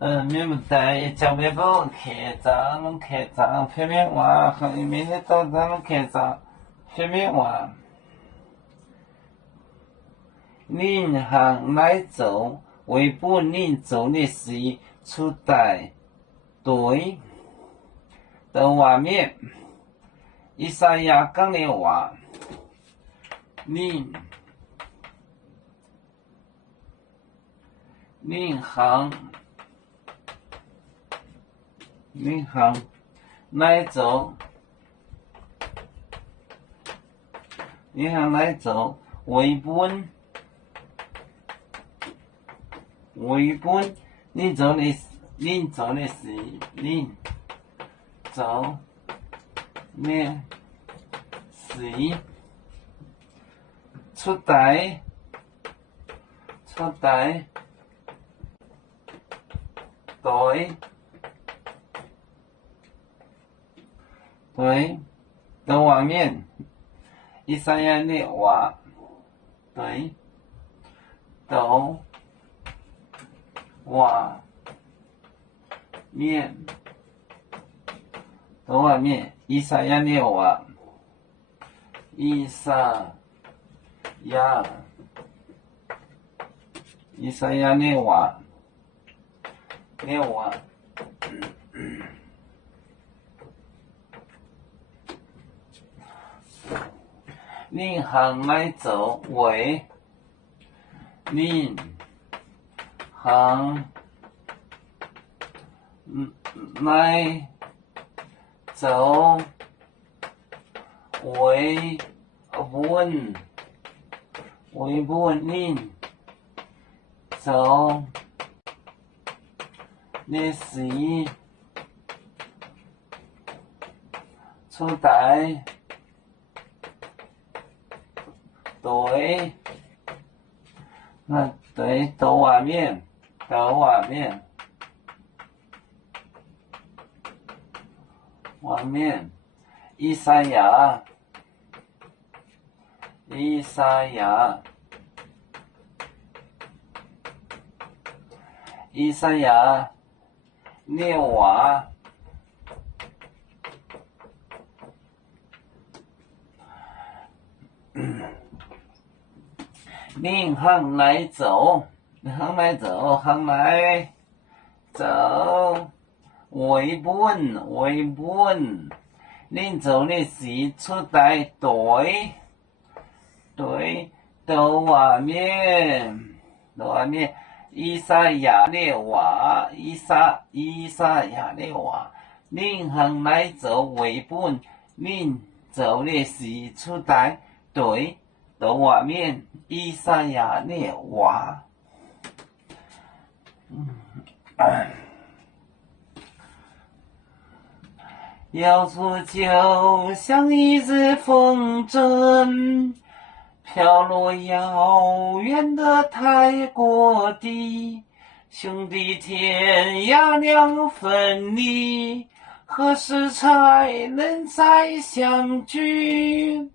面不带叫面不客栈，客栈片面话，和一面的到咱客栈片面话。领航来走，为本领做的事出代对的画面。以赛亚讲的话，领航来走，领航来走，为本你做的事，出代对的画面。以赛亚的话，对的画面，以赛亚的话，以赛亚的话，领航来走，为领航来走，为本领走的事出代对，那对的画面，以赛亚的话，领航来走，为本，领走的事出代对的画面，以赛亚的话，领航来走，为本，领走的事出代对的画面，以赛亚的话。要出就像一日风筝，飘落遥远的泰国地，兄弟天涯两分离，何时才能再相聚？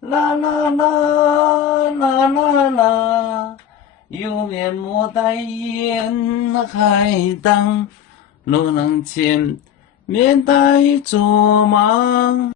啦啦啦啦啦啦，有面莫待言海荡，若能见面带着忙。